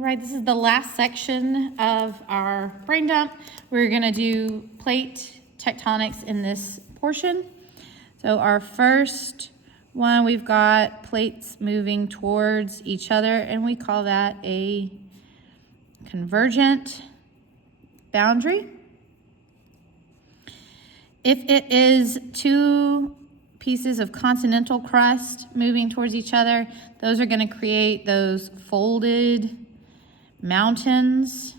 right, this is the last section of our brain dump. We're gonna do plate tectonics in this portion. So our first one, we've got plates moving towards each other, and we call that a convergent boundary. If it is two pieces of continental crust moving towards each other, those are going to create those folded mountains.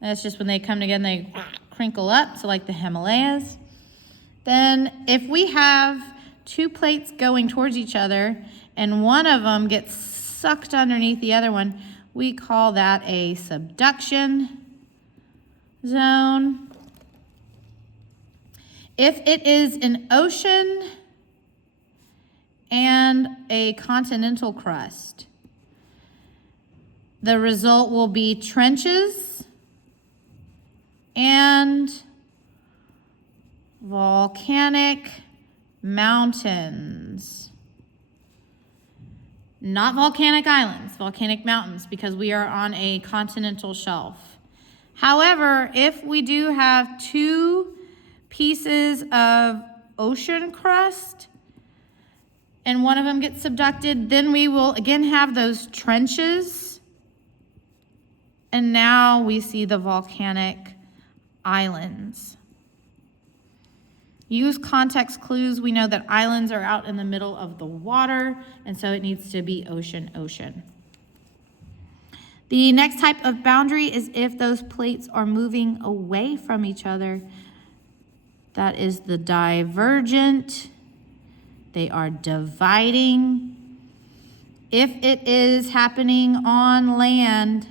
That's just when they come together, they crinkle up, so like the Himalayas. Then if we have two plates going towards each other and one of them gets sucked underneath the other one, we call that a subduction zone. If it is an ocean and a continental crust, the result will be trenches and volcanic mountains. Not volcanic islands, volcanic mountains, because we are on a continental shelf. However, if we do have two pieces of ocean crust and one of them gets subducted, then we will again have those trenches. And now we see the volcanic islands. Use context clues. We know that islands are out in the middle of the water, and so it needs to be ocean, ocean. The next type of boundary is if those plates are moving away from each other. That is the divergent. They are dividing. If it is happening on land,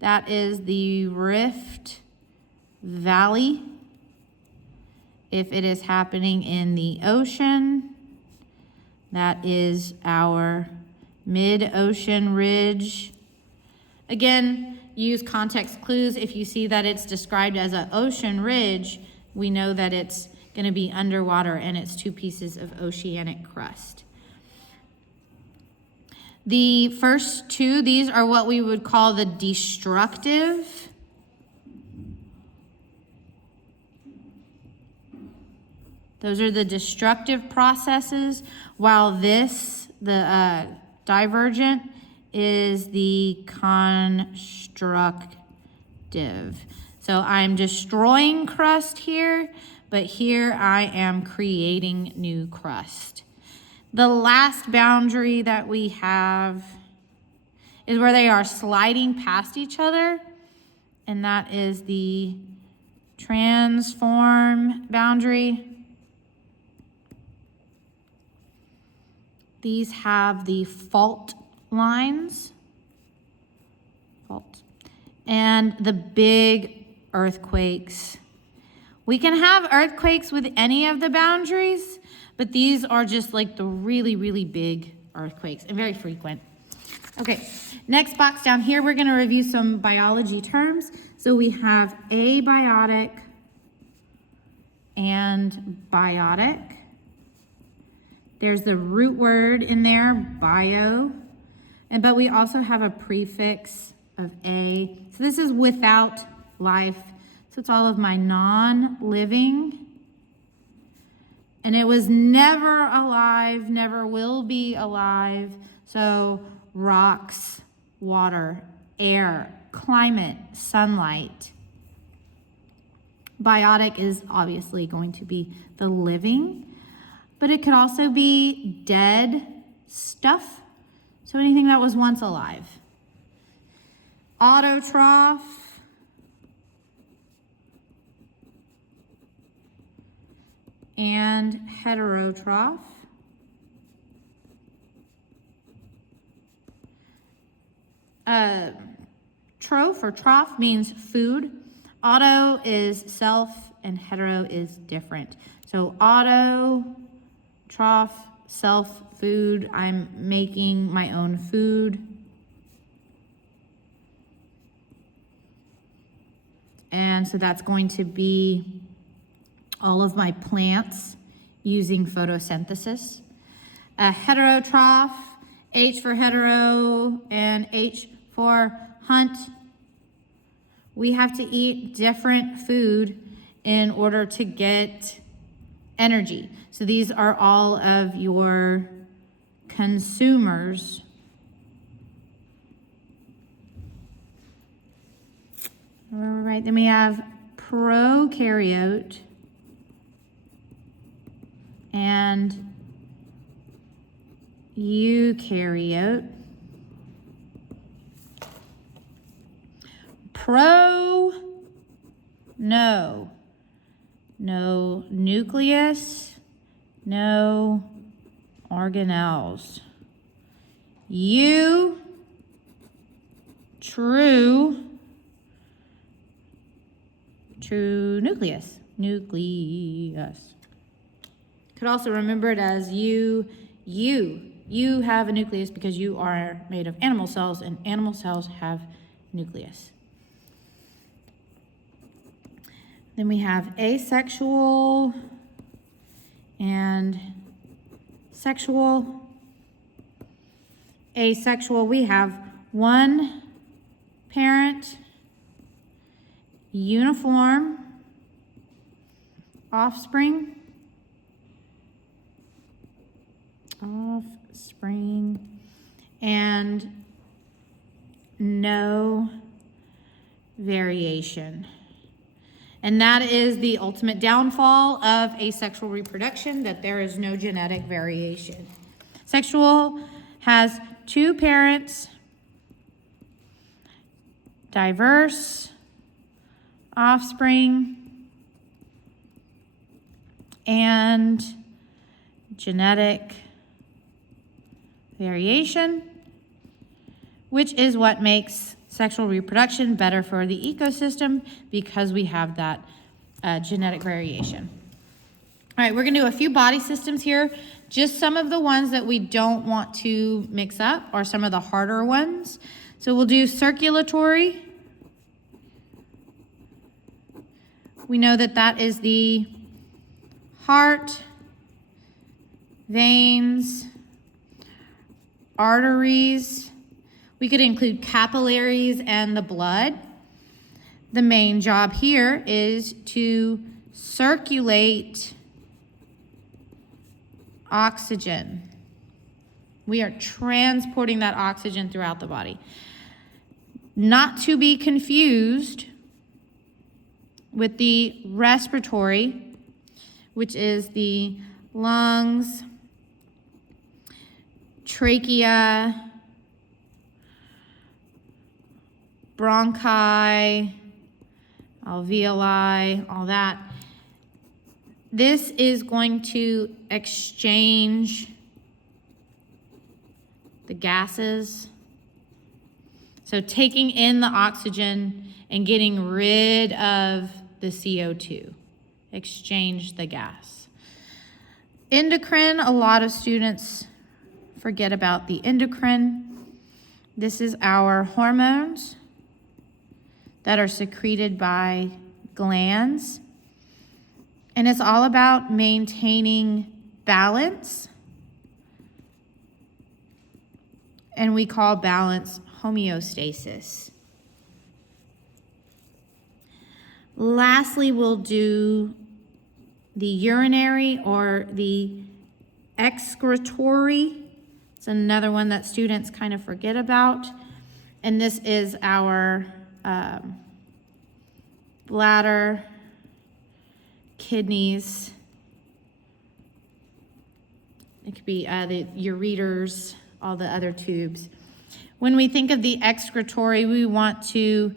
that is the Rift Valley. If it is happening in the ocean, that is our mid-ocean ridge. Again, use context clues. If you see that it's described as an ocean ridge, we know that it's going to be underwater and it's two pieces of oceanic crust. The first two, these are what we would call the destructive. Those are the destructive processes, while this, the divergent, is the constructive. So I'm destroying crust here, but here I am creating new crust. The last boundary that we have is where they are sliding past each other, and that is the transform boundary. These have the fault lines, and the big earthquakes. We can have earthquakes with any of the boundaries, but these are just like the really, really big earthquakes and very frequent. Okay, next box down here, we're gonna review some biology terms. So we have abiotic and biotic. There's the root word in there, bio, but we also have a prefix of a. So this is without life. So it's all of my non-living. And it was never alive, never will be alive. So rocks, water, air, climate, sunlight. Biotic is obviously going to be the living, but it could also be dead stuff. So anything that was once alive. Autotroph. And heterotroph. Troph or trough means food. Auto is self and hetero is different. So auto, trough, self, food. I'm making my own food. And so that's going to be all of my plants using photosynthesis. A heterotroph H for hetero and H for hunt. We have to eat different food in order to get energy. So these are all of your consumers. All right, then we have prokaryote and eukaryote. No nucleus, no organelles. True nucleus. Could also remember it as you have a nucleus because you are made of animal cells, and animal cells have nucleus. Then we have asexual and sexual. Asexual, we have one parent, uniform offspring, and no variation. And that is the ultimate downfall of asexual reproduction, that there is no genetic variation. Sexual has two parents, diverse offspring, and genetic variation, which is what makes sexual reproduction better for the ecosystem, because we have that genetic variation. All right, we're gonna do a few body systems here. Just some of the ones that we don't want to mix up are some of the harder ones. So we'll do circulatory. We know that that is the heart, veins, arteries. We could include capillaries and the blood. The main job here is to circulate oxygen. We are transporting that oxygen throughout the body. Not to be confused with the respiratory, which is the lungs, trachea, bronchi, alveoli, all that. This is going to exchange the gases. So taking in the oxygen and getting rid of the CO2. Exchange the gas. Endocrine, a lot of students forget about the endocrine. This is our hormones that are secreted by glands. And it's all about maintaining balance. And we call balance homeostasis. Lastly, we'll do the urinary or the excretory. It's another one that students kind of forget about. And this is our bladder, kidneys. It could be the ureters, all the other tubes. When we think of the excretory, we want to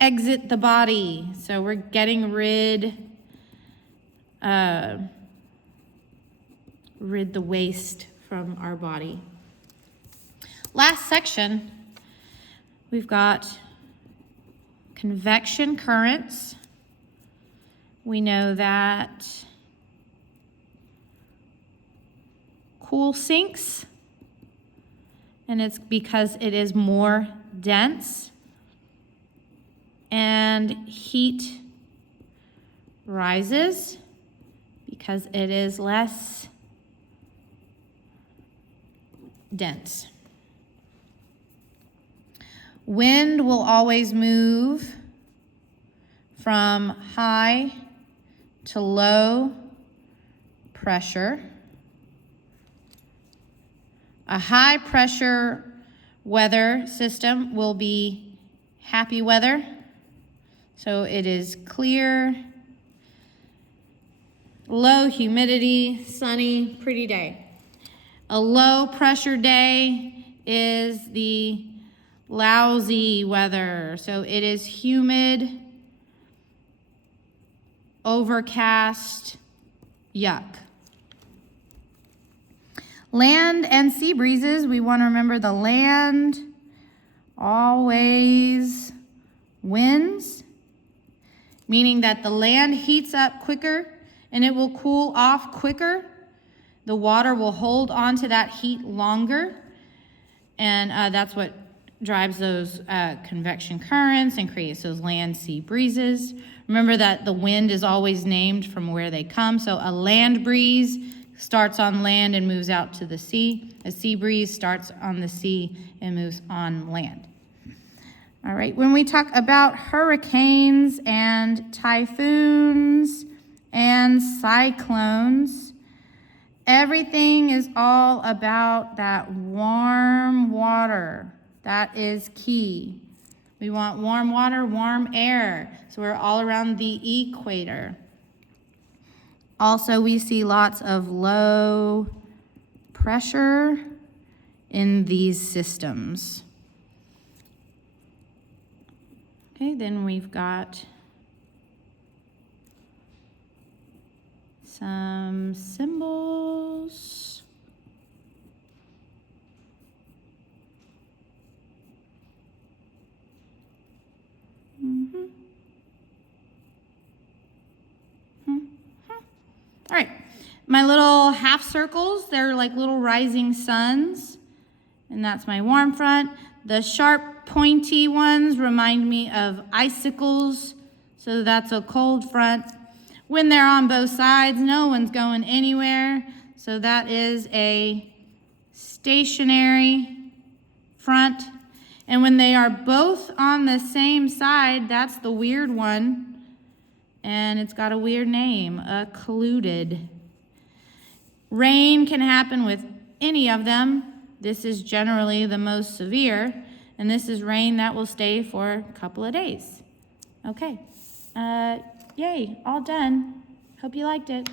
exit the body. So we're getting rid the waste from our body. Last section, we've got convection currents. We know that cool sinks, and it's because it is more dense, and heat rises because it is less dense. Wind will always move from high to low pressure. A high pressure weather system will be happy weather. So it is clear, low humidity, sunny, pretty day. A low pressure day is the lousy weather. So it is humid, overcast, yuck. Land and sea breezes, we want to remember the land always wins, meaning that the land heats up quicker and it will cool off quicker. The water will hold on to that heat longer, and that's what drives those convection currents and creates those land-sea breezes. Remember that the wind is always named from where they come. So a land breeze starts on land and moves out to the sea. A sea breeze starts on the sea and moves on land. All right, when we talk about hurricanes and typhoons and cyclones, everything is all about that warm water. That is key. We want warm water, warm air. So we're all around the equator. Also, we see lots of low pressure in these systems. Okay, then we've got some symbols. All right, my little half circles, they're like little rising suns, and that's my warm front. The sharp, pointy ones remind me of icicles, so that's a cold front. When they're on both sides, no one's going anywhere, so that is a stationary front. And when they are both on the same side, that's the weird one. And it's got a weird name, occluded. Rain can happen with any of them. This is generally the most severe. And this is rain that will stay for a couple of days. Okay. Yay, all done. Hope you liked it.